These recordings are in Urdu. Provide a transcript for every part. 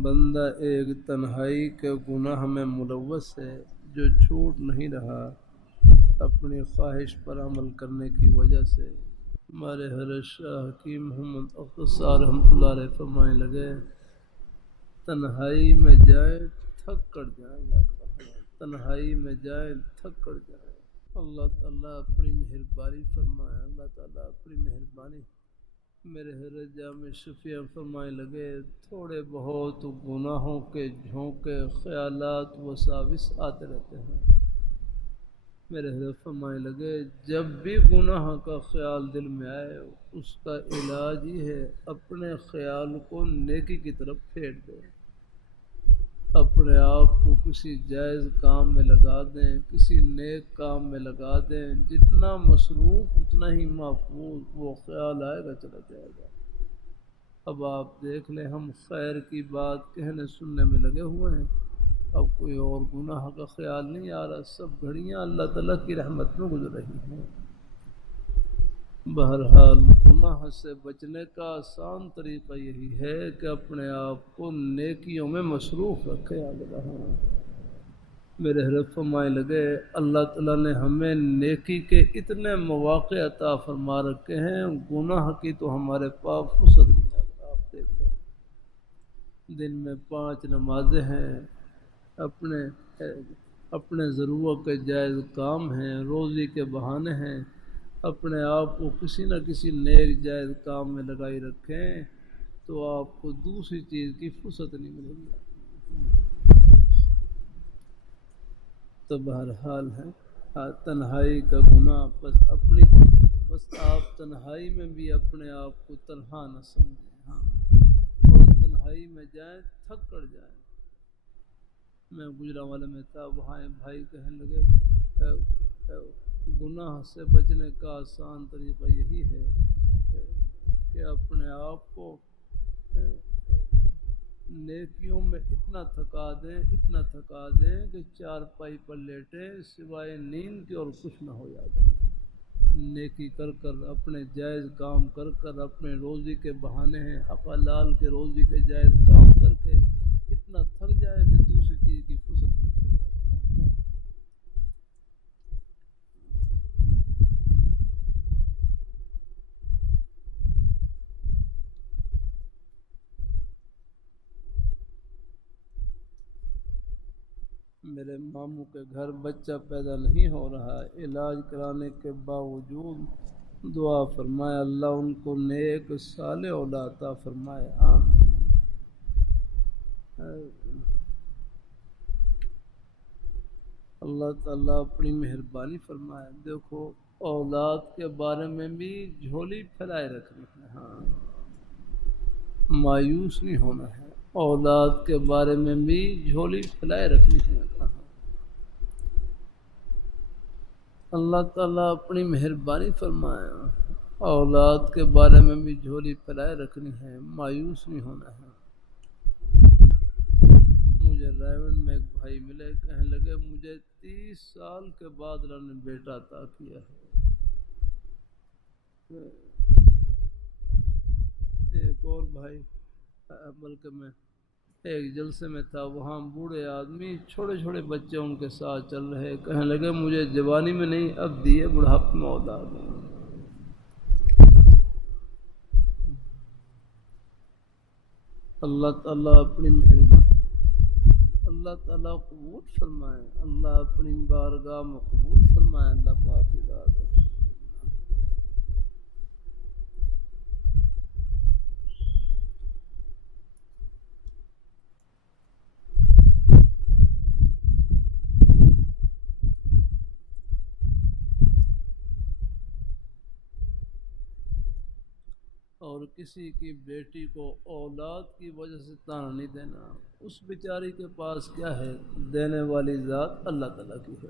بندہ ایک تنہائی کے گناہ میں ملوث ہے جو چھوٹ نہیں رہا اپنی خواہش پر عمل کرنے کی وجہ سے۔ ہمارے حضرت شاہ حکیم محمد اختر صاحب رحمۃ اللہ علیہ فرمانے لگے تنہائی میں جائیں تھک کر جائیں، تنہائی میں جائیں تھک کر جائیں۔ اللہ تعالیٰ اپنی مہربانی فرمائے، اللہ تعالیٰ اپنی مہربانی۔ میرے حضرت جامع شفیع فرمائے لگے تھوڑے بہت گناہوں کے جھونکے خیالات وساوس آتے رہتے ہیں۔ میرے حضرت فرمائے لگے جب بھی گناہ کا خیال دل میں آئے اس کا علاج یہ ہے اپنے خیال کو نیکی کی طرف پھیر دیں، اپنے آپ کو کسی جائز کام میں لگا دیں، کسی نیک کام میں لگا دیں۔ جتنا مصروف اتنا ہی محفوظ وہ خیال آئے گا چلا جائے گا۔ اب آپ دیکھ لیں ہم خیر کی بات کہنے سننے میں لگے ہوئے ہیں، اب کوئی اور گناہ کا خیال نہیں آ رہا، سب گھڑیاں اللہ تعالیٰ کی رحمت میں گزر رہی ہیں۔ بہرحال گناہ سے بچنے کا آسان طریقہ یہی ہے کہ اپنے آپ کو نیکیوں میں مصروف رکھے۔ میرے حضرت فرمائے لگے اللہ تعالیٰ نے ہمیں نیکی کے اتنے مواقع عطا فرما رکھے ہیں، گناہ کی تو ہمارے پاس فرصت نہیں ہے۔ آپ دیکھ لیں دن میں 5 نمازیں ہیں، اپنے ضرورت کے جائز کام ہیں، روزی کے بہانے ہیں، اپنے آپ کو کسی نہ کسی نیک جائز کام میں لگائی رکھیں تو آپ کو دوسری چیز کی فرصت نہیں ملے گی۔ تو بہرحال ہے تنہائی کا گناہ بس آپ تنہائی میں بھی اپنے آپ کو تنہا نہ سمجھیں، ہاں، اور تنہائی میں جائیں تھک کر جائیں۔ میں گجرانوالے میں تھا، وہاں بھائی کہنے لگے گناہ سے بچنے کا آسان طریقہ یہی ہے کہ اپنے آپ کو نیکیوں میں اتنا تھکا دیں کہ چارپائی پر لیٹیں سوائے نیند کے اور کچھ نہ ہو جاتا۔ نیکی کر کر اپنے جائز کام کر کر اپنے روزی کے بہانے ہیں، حق حلال کے روزی کے جائز کام کر کے اتنا تھک جائے کہ دوسری چیز کی فرصت میں چل جائے۔ میرے ماموں کے گھر بچہ پیدا نہیں ہو رہا، علاج کرانے کے باوجود دعا فرمائے اللہ ان کو نیک صالح اولاد عطا فرمائے، آمین۔ اللہ تعالیٰ اپنی مہربانی فرمائے۔ دیکھو اولاد کے بارے میں بھی جھولی پھیلائے رکھنی ہے، ہاں، مایوس نہیں ہونا ہے۔ اولاد کے بارے میں بھی جھولی پھیلائے رکھنی ہے۔ اللہ تعالیٰ اپنی مہربانی فرمائے، اولاد کے بارے میں بھی جھولی پھیلائے رکھنی ہے، مایوس نہیں ہونا ہے۔ مجھے رائیون میں ایک بھائی ملے، کہنے لگے مجھے 30 سال کے بعد اللہ نے بیٹا عطا کیا ہے۔ ایک اور بھائی، بلکہ میں ایک جلسے میں تھا، وہاں بوڑھے آدمی چھوٹے چھوٹے بچے ان کے ساتھ چل رہے، کہنے لگے مجھے جوانی میں نہیں اب دیے بڑھاپے میں اولاد۔ اللہ تعالیٰ اپنی مہربانی، اللہ تعالیٰ قبول فرمائے، اللہ اپنی بارگاہ میں قبول فرمائے، اللہ پاک ذات ہے۔ اور کسی کی بیٹی کو اولاد کی وجہ سے تانا نہیں دینا، اس بیچاری کے پاس کیا ہے، دینے والی ذات اللہ تعالیٰ کی ہے۔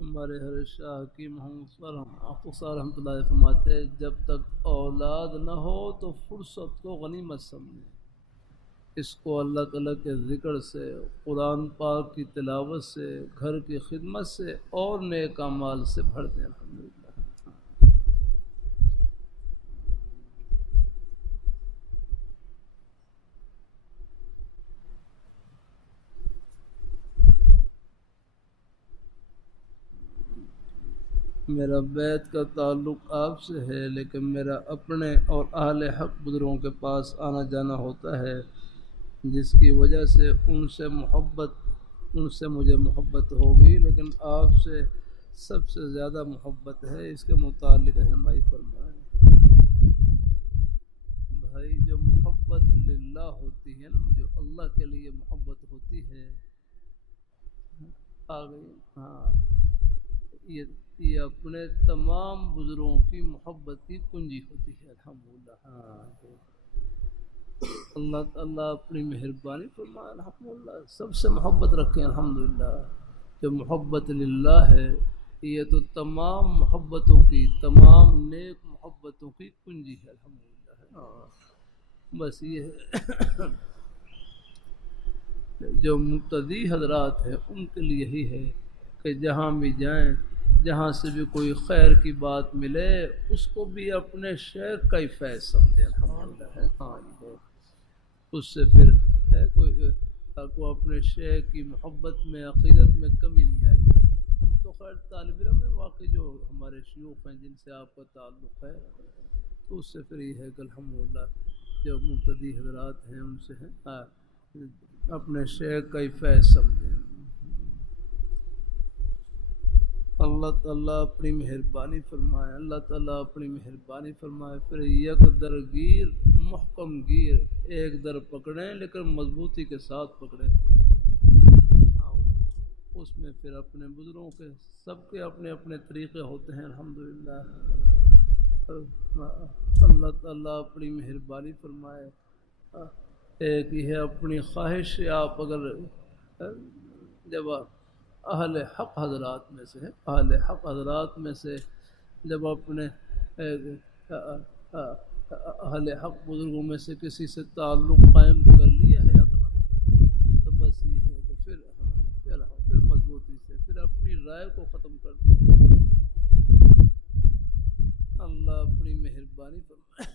ہمارے حضرت شاہ حکیم محمد صاحب رحمۃ اللہ علیہ فرماتے جب تک اولاد نہ ہو تو فرصت کو غنیمت سمجھیں، اس کو اللہ تعالیٰ کے ذکر سے، قرآن پاک کی تلاوت سے، گھر کی خدمت سے اور نیک اعمال سے بھر دیں الحمدللہ۔ میرا بیت کا تعلق آپ سے ہے، لیکن میرا اپنے اور اہل حق بزرگوں کے پاس آنا جانا ہوتا ہے، جس کی وجہ سے ان سے مجھے محبت ہوگی، لیکن آپ سے سب سے زیادہ محبت ہے۔ اس کے متعلق رہنمائی فرمائیں۔ بھائی جو محبت للہ ہوتی ہے نا، جو اللہ کے لیے محبت ہوتی ہے، آ گئی، ہاں، یہ اپنے تمام بزرگوں کی محبت کی کنجی ہوتی ہے الحمدللہ۔ ہاں، اللہ تعالیٰ اپنی مہربانی فرمائے الحمدللہ، سب سے محبت رکھیں الحمدللہ۔ جو محبت للہ ہے، یہ تو تمام محبتوں کی، تمام نیک محبتوں کی کنجی ہے الحمدللہ۔ ہاں، بس یہ ہے جو مبتدی حضرات ہیں ان کے لیے یہی ہے کہ جہاں بھی جائیں، جہاں سے بھی کوئی خیر کی بات ملے، اس کو بھی اپنے شیخ کا ہی فیض سمجھیں الحمدللہ۔ ہاں، اس سے پھر ہے کو اپنے شیخ کی محبت میں، عقیدت میں کمی نہیں آئے گی۔ ہم تو خیر طالب علم ہیں، واقعی جو ہمارے شیوخ ہیں جن سے آپ کا تعلق ہے، تو اس سے پھر یہ ہے کہ الحمدللہ جو مبتدی حضرات ہیں ان سے اپنے شیخ کا ہی فیض سمجھیں۔ اللہ تعالیٰ اپنی مہربانی فرمائے، اللہ تعالیٰ اپنی مہربانی فرمائے۔ پھر یک در گیر محکم گیر، ایک در پکڑیں لیکن مضبوطی کے ساتھ پکڑیں۔ اس میں پھر اپنے بزرگوں کے سب کے اپنے اپنے طریقے ہوتے ہیں الحمدللہ۔ اللہ تعالیٰ اپنی مہربانی فرمائے۔ ایک یہ ہے اپنی خواہش ہے، آپ اگر جب اہل حق حضرات میں سے، اہل حق حضرات میں سے جب اپنے اہل حق بزرگوں میں سے کسی سے تعلق قائم کر لیا ہے اپنا، تو بس یہ ہے کہ پھر مضبوطی سے پھر اپنی رائے کو ختم کر دیں۔ اللہ اپنی مہربانی فرمائے۔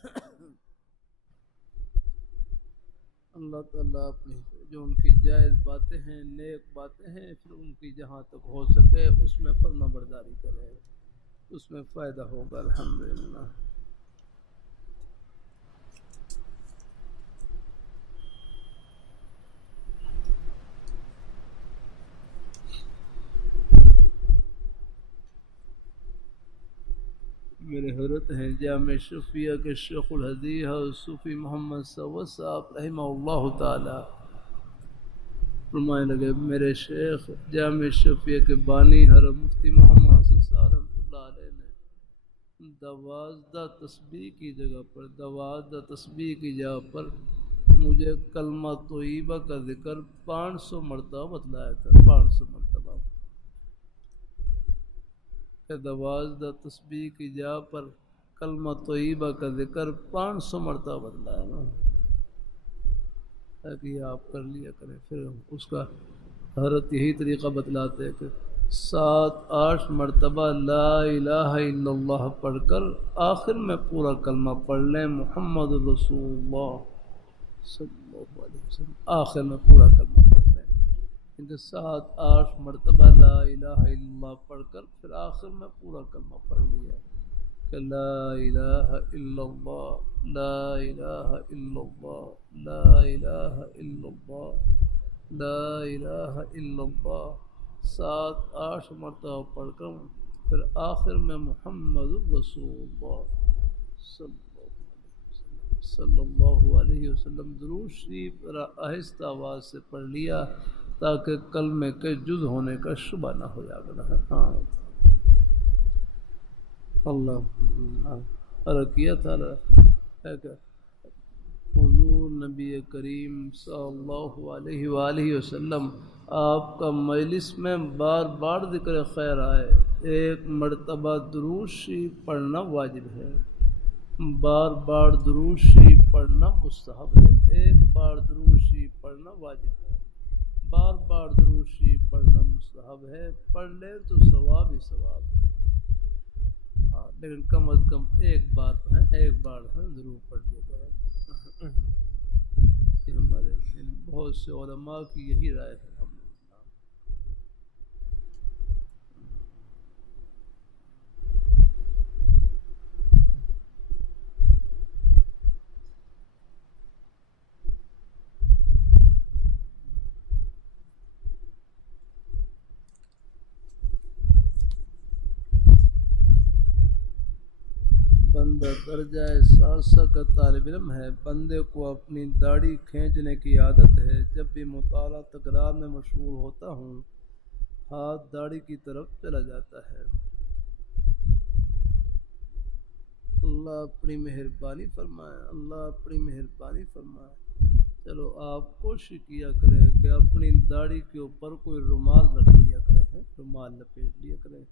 اللہ تعالیٰ اپنی جو ان کی جائز باتیں ہیں، نیک باتیں ہیں، پھر ان کی جہاں تک ہو سکے اس میں فرما برداری کرے، اس میں فائدہ ہوگا الحمدللہ۔ میرے حضرت ہیں جامع شفیہ کے شیخ الحدیث صوفی محمد سعود صاحب رحمہ اللہ تعالی، فرمائے لگے میرے شیخ جامع شفیہ کے بانی حضرت مفتی محمد حسن صاحب رحمۃ اللہ علیہ نے 12 تسبیح کی جگہ پر 12 تسبیح کی جگہ پر مجھے کلمہ طیبہ کا ذکر 500 مرتبہ بتلایا تھا، 500 مرتبہ، کہ 12 تسبیح کی جگہ پر کلمہ طیبہ کا ذکر 500 مرتبہ بتلایا نا، تاکہ آپ کر لیا کریں۔ پھر اس کا حضرت یہی طریقہ بتلاتے ہیں کہ 7-8 مرتبہ لا الہ الا اللہ پڑھ کر آخر میں پورا کلمہ پڑھ لیں محمد رسول اللہ صلی اللہ علیہ وسلم، آخر میں پورا کلمہ پڑھ لیں، کیونکہ 7-8 مرتبہ لا الہ الا اللہ پڑھ کر پھر آخر میں پورا کلمہ پڑھ لیا کہ لا الہ الا اللہ، لا الہ الا اللہ، لا الہ الا اللہ، لا الہ الا اللہ، 7-8 مرتبہ پڑھ کر پھر آخر میں محمد رسول اللہ صلی اللہ علیہ وسلم درود شریف آہستہ آواز سے پڑھ لیا تاکہ کلمے کے جز ہونے کا شبہ نہ ہو جائے۔ ہاں اللہ کیا تھا حضور نبی کریم صلی اللہ علیہ وآلہ وسلم آپ کا مجلس میں بار بار ذکر خیر آئے، ایک مرتبہ درود شریف پڑھنا واجب ہے، بار بار درود شریف پڑھنا مستحب ہے، ایک بار درود شریف پڑھنا واجب ہے، بار بار درود شریف پڑھنا مستحب ہے، پڑھ لے تو ثواب ہی ثواب ہے، لیکن کم از کم ایک بار ضرور پڑھ لیا جائے۔ یہ ہمارے بہت سے علماء کی یہی رائے ہے۔ بندہ درجہ ثالثہ کا طالب علم ہے، بندے کو اپنی داڑھی کھینچنے کی عادت ہے، جب بھی مطالعہ تکرار میں مشغول ہوتا ہوں ہاتھ داڑھی کی طرف چلا جاتا ہے۔ اللہ اپنی مہربانی فرمائے، اللہ اپنی مہربانی فرمائے۔ چلو آپ کوشش کیا کریں کہ اپنی داڑھی کے اوپر کوئی رومال رکھ لیا کریں، رومال لپیٹ لیا کریں۔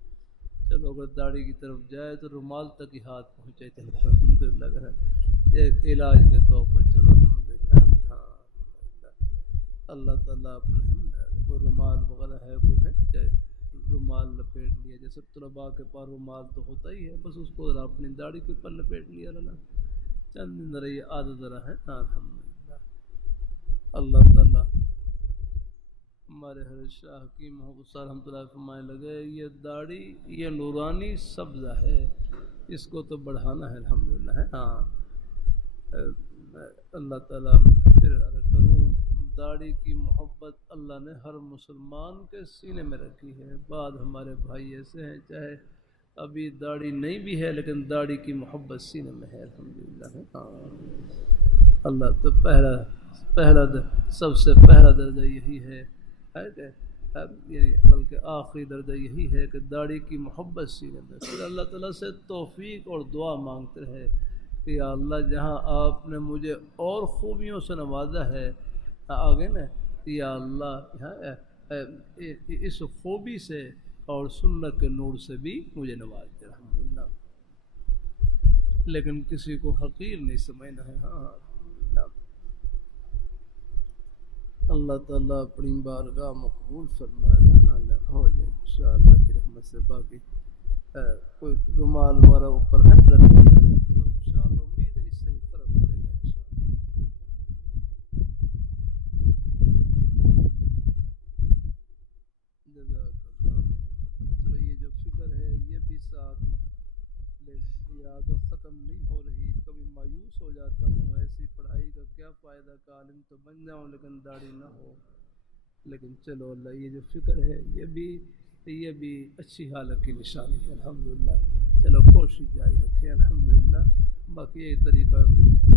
چلو اگر داڑھی کی طرف جائے تو رومال تک ہی ہاتھ پہنچے، چلو الحمدللہ، ایک علاج کے طور پر، چلو الحمدللہ۔ ہاں اللہ تعالیٰ اپنے کوئی رومال وغیرہ ہے، کوئی ہے چاہے رومال لپیٹ لیا، جیسے طلباء کے پاس رومال تو ہوتا ہی ہے، بس اس کو ذرا اپنی داڑھی کے اوپر لپیٹ لیا رہنا، چند دن ذرا یہ عادت ذرا ہے۔ الحمدللہ اللہ تعالیٰ ہمارے حضرت شاہ حکیم محمد صاحب رحمۃ اللہ فرمانے لگے، یہ داڑھی یہ نورانی سبزہ ہے، اس کو تو بڑھانا ہے۔ الحمدللہ ہے۔ ہاں اللہ تعالیٰ پھر کروں، داڑھی کی محبت اللہ نے ہر مسلمان کے سینے میں رکھی ہے۔ بعض ہمارے بھائی ایسے ہیں چاہے ابھی داڑھی نہیں بھی ہے لیکن داڑھی کی محبت سینے میں ہے۔ الحمدللہ ہے۔ ہاں اللہ تو سب سے پہلا درجہ یہی ہے یعنی بلکہ آخری درجہ یہی ہے کہ داڑھی کی محبت سینے میں، پھر اللہ تعالیٰ سے توفیق اور دعا مانگتے رہے کہ یا اللہ جہاں آپ نے مجھے اور خوبیوں سے نوازا ہے، آگے نا، یا اللہ اس خوبی سے اور سنت کے نور سے بھی مجھے نواز دے۔ الحمدللہ لیکن کسی کو حقیر نہیں سمجھنا ہے۔ ہاں اللہ تعالیٰ اپنی بارگاہ مقبول فرمائے، ہو جائے انشاءاللہ کی رحمت سے۔ باقی کوئی رومال وغیرہ اوپر ہے رکھ دیا، چلو انشاءاللہ امید ہے اس سے فرق پڑے گا انشاءاللہ۔ جزاک اللہ۔ چلو یہ جو فکر ہے یہ بھی ساتھ میں یاد ختم نہیں ہو رہی، کبھی مایوس ہو جاتا ہوں، ایسی پڑھائی کا کیا فائدہ کہ عالم تو بن جاؤں لیکن داڑھی نہ ہو، لیکن چلو اللہ یہ جو فکر ہے یہ بھی اچھی حالت کی نشانی ہے۔ الحمدللہ چلو کوشش جاری رکھیں۔ الحمدللہ باقی یہ طریقہ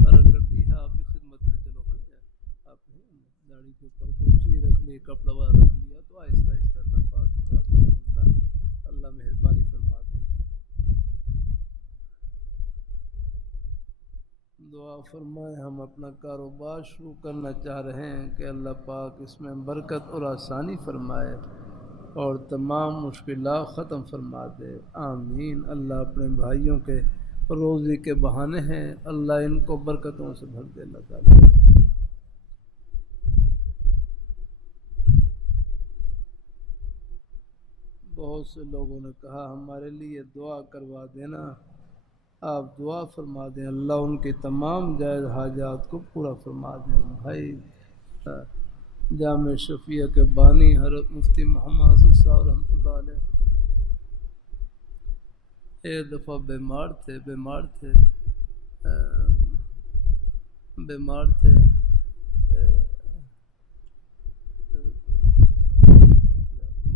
فرق کر دی ہے آپ کی خدمت میں۔ چلو آپ نے داڑھی کے اوپر کوئی چیز رکھ لی، کپڑا وغیرہ رکھ لیا تو آہستہ آہستہ اللہ پاک کی ذات الحمدللہ اللہ مہربانی فرما دیں۔ دعا فرمائیں، ہم اپنا کاروبار شروع کرنا چاہ رہے ہیں کہ اللہ پاک اس میں برکت اور آسانی فرمائے اور تمام مشکلات ختم فرما دے۔ آمین۔ اللہ اپنے بھائیوں کے روزی کے بہانے ہیں، اللہ ان کو برکتوں سے بھر دے۔ اللہ تعالیٰ بہت سے لوگوں نے کہا ہمارے لیے دعا کروا دینا، آپ دعا فرما دیں، اللہ ان کی تمام جائز حاجات کو پورا فرما دیں۔ بھائی جامع شفیع کے بانی حضرت مفتی محمد حسن صاحب رحمۃ اللہ علیہ ایک دفعہ بیمار تھے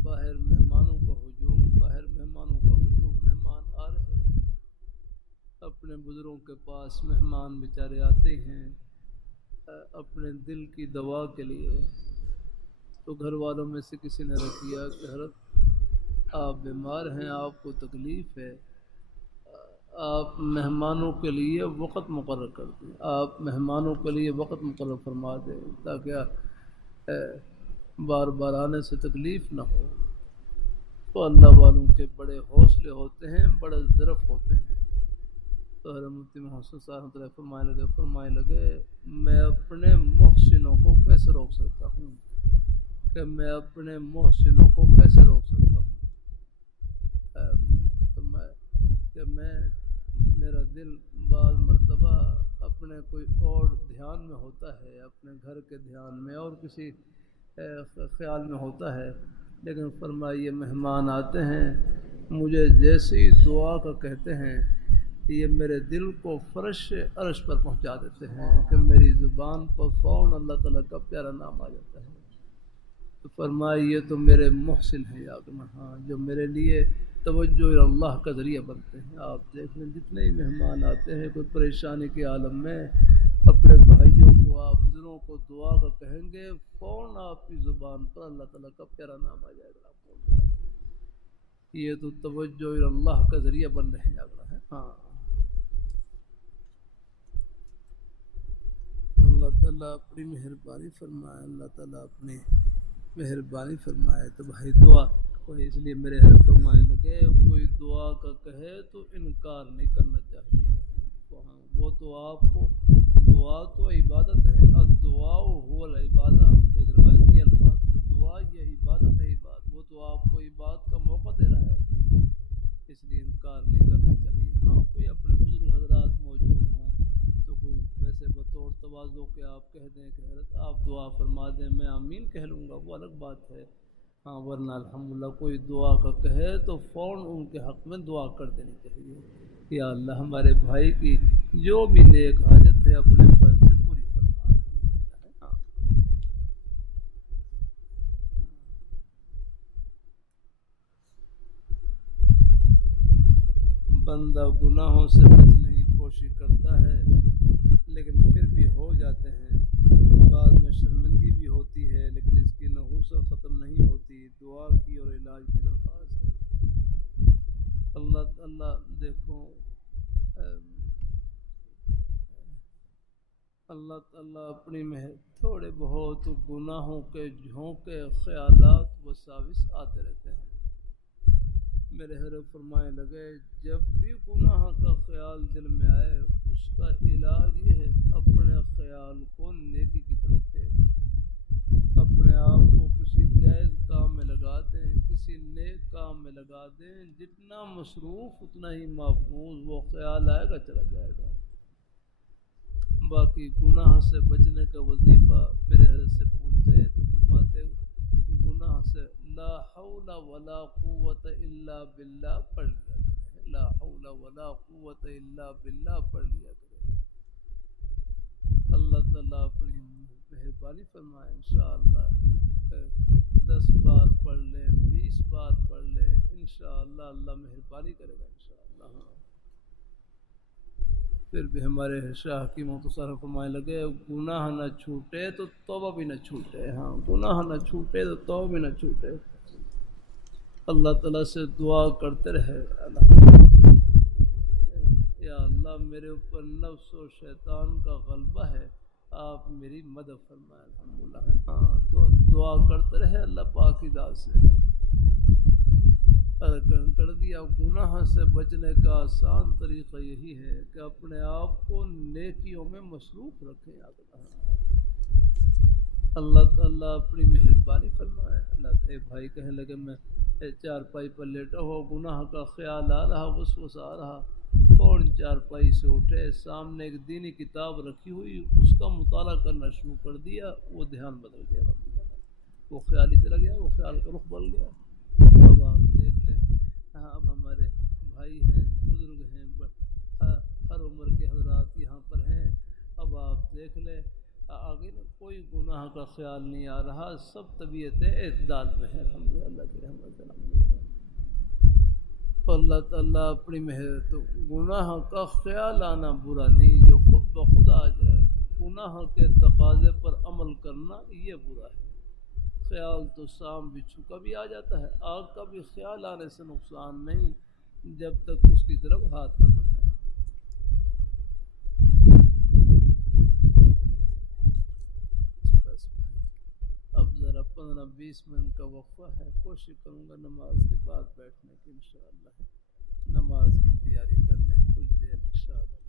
باہر مہمانوں کا ہجوم، مہمان آ رہے ہیں اپنے بزرگوں کے پاس، مہمان بیچارے آتے ہیں اپنے دل کی دوا کے لیے، تو گھر والوں میں سے کسی نے رکھ دیا کہ حضرت آپ بیمار ہیں، آپ کو تکلیف ہے، آپ مہمانوں کے لیے وقت مقرر کر دیں، آپ مہمانوں کے لیے وقت مقرر فرما دیں تاکہ بار بار آنے سے تکلیف نہ ہو۔ تو اللہ والوں کے بڑے حوصلے ہوتے ہیں، بڑے ظرف ہوتے ہیں، تو حضرت مفتی محسن صاحب فرمائے لگے میں اپنے محسنوں کو کیسے روک سکتا ہوں کہ میں اپنے محسنوں کو کیسے روک سکتا ہوں. فرمایا کہ میرا دل بعض مرتبہ اپنے کوئی اور دھیان میں ہوتا ہے، اپنے گھر کے دھیان میں اور کسی خیال میں ہوتا ہے، لیکن فرمایا یہ مہمان آتے ہیں مجھے جیسی دعا کا کہتے ہیں یہ میرے دل کو فرش عرش پر پہنچا دیتے ہیں کہ میری زبان پر فوراً اللہ تعالیٰ کا پیارا نام آ جاتا ہے. تو فرمایا یہ تو میرے محسن ہیں یا ہاں جو میرے لیے توجہ اللہ کا ذریعہ بنتے ہیں. آپ دیکھ لیں جتنے ہی مہمان آتے ہیں کوئی پریشانی کے عالم میں اپنے بھائیوں کو آپ بزرگوں کو دعا کا کہیں گے فوراً آپ کی زبان پر اللہ تعالیٰ کا پیارا نام آ جائے گا. یہ تو توجہ اللہ کا ذریعہ بن رہے ہیں. ہاں اللہ تعالیٰ اپنی مہربانی فرمائے، اللہ تعالیٰ اپنی مہربانی فرمائے. تو بھائی دعا کوئی اس لیے میرے حضرت فرمائے لگے کوئی دعا کا کہے تو انکار نہیں کرنا چاہیے. وہ تو آپ کو دعا تو عبادت ہے، الدعاء هو العبادہ، ایک روایت میں الفاظ ہے. تو دعا یہ عبادت ہے، وہ تو آپ کو عبادت کا موقع دے رہا ہے، اس لیے انکار نہیں کرنا چاہیے. ہاں کوئی اپنے بزرگ حضرات موجود ہوں تو کوئی ویسے بطور تواضع کے آپ کہہ دیں کہ حضرت آپ دعا فرما دیں میں آمین کہہ لوں گا، وہ الگ بات ہے. ہاں ورنہ الحمدللہ کوئی دعا کا کہے تو فوراً ان کے حق میں دعا کر دینی چاہیے. یا اللہ ہمارے بھائی کی جو بھی نیک حاجت ہے اپنے فضل سے پوری فرما. ہاں بندہ گناہوں سے بچنے کی کوشش کرتا ہے لیکن پھر بھی ہو جاتے ہیں، بعد میں شرمندگی بھی ہوتی ہے لیکن اس کی نحوست ختم نہیں ہوتی. دعا کی اور علاج کی درخواست ہے. اللہ دیکھو اللہ تعالیٰ اپنی تھوڑے بہت گناہوں کے جھونکے خیالات وساوس آتے رہتے ہیں. میرے حضرت فرمائے لگے جب بھی گناہ کا خیال دل میں آئے اس کا علاج یہ ہے اپنے خیال کو نیکی کی طرف پھیریں، اپنے آپ کو کسی جائز کام میں لگا دیں، کسی نیک کام میں لگا دیں. جتنا مصروف اتنا ہی محفوظ وہ خیال آئے گا چلا جائے گا. باقی گناہ سے بچنے کا وظیفہ میرے حضرت سے پوچھتے ہیں تو فرماتے گناہ سے لا حول ولا قوت الا باللہ پڑھ لیا کریں. لا حول ولا قوت الا باللہ پڑھ لیا کریں. اللہ تعالیٰ اپنی مہربانی فرمائے. انشاءاللہ 10 بار پڑھ لیں 20 بار پڑھ لیں انشاءاللہ اللہ مہربانی کرے گا انشاءاللہ. ہاں پھر بھی ہمارے شاہ کی مختصر فرمائے لگے گناہ نہ چھوٹے تو توبہ بھی نہ چھوٹے. ہاں گناہ نہ چھوٹے تو توبہ بھی نہ چھوٹے. اللہ تعالیٰ سے دعا کرتے رہے یا اللہ میرے اوپر نفس و شیطان کا غلبہ ہے آپ میری مدد فرمائے. الحمدللہ. ہاں تو دعا کرتے رہے اللہ پاک کی ذات سے کر دیا. گناہ سے بچنے کا آسان طریقہ یہی ہے کہ اپنے آپ کو نیکیوں میں مصروف رکھیں. اللہ تعالیٰ اپنی مہربانی فرمائے. اللہ ایک بھائی کہنے لگے میں چارپائی پر لیٹا ہو گناہ کا خیال آ رہا وسوسہ آ رہا فوراً چارپائی سے اٹھے سامنے ایک دینی کتاب رکھی ہوئی اس کا مطالعہ کرنا شروع کر دیا. وہ دھیان بدل گیا، وہ خیال ہی چلا گیا، وہ خیال کا رخ بدل گیا. اب آپ دیکھ لیں ہاں اب ہمارے بھائی ہیں بزرگ ہیں ہر عمر کے حضرات یہاں پر ہیں. اب آپ دیکھ لیں آگے کوئی گناہ کا خیال نہیں آ رہا، سب طبیعت اعتدال میں ہے. الحمدللہ کی رحمت. اللہ تعالیٰ اپنی مہر تو گناہ کا خیال آنا برا نہیں، جو خود بخود آ جائے گناہ کے تقاضے پر عمل کرنا یہ برا ہے. خیال تو سام بچھو کا بھی آ جاتا ہے، آگ کا بھی خیال آنے سے نقصان نہیں جب تک اس کی طرف ہاتھ نہ بڑھائے. بس اب ذرا 15-20 منٹ کا وقفہ ہے، کوشش کروں گا نماز کے بعد بیٹھنے کی انشاءاللہ. نماز کی تیاری کر لیں کچھ دیر. انشاءاللہ.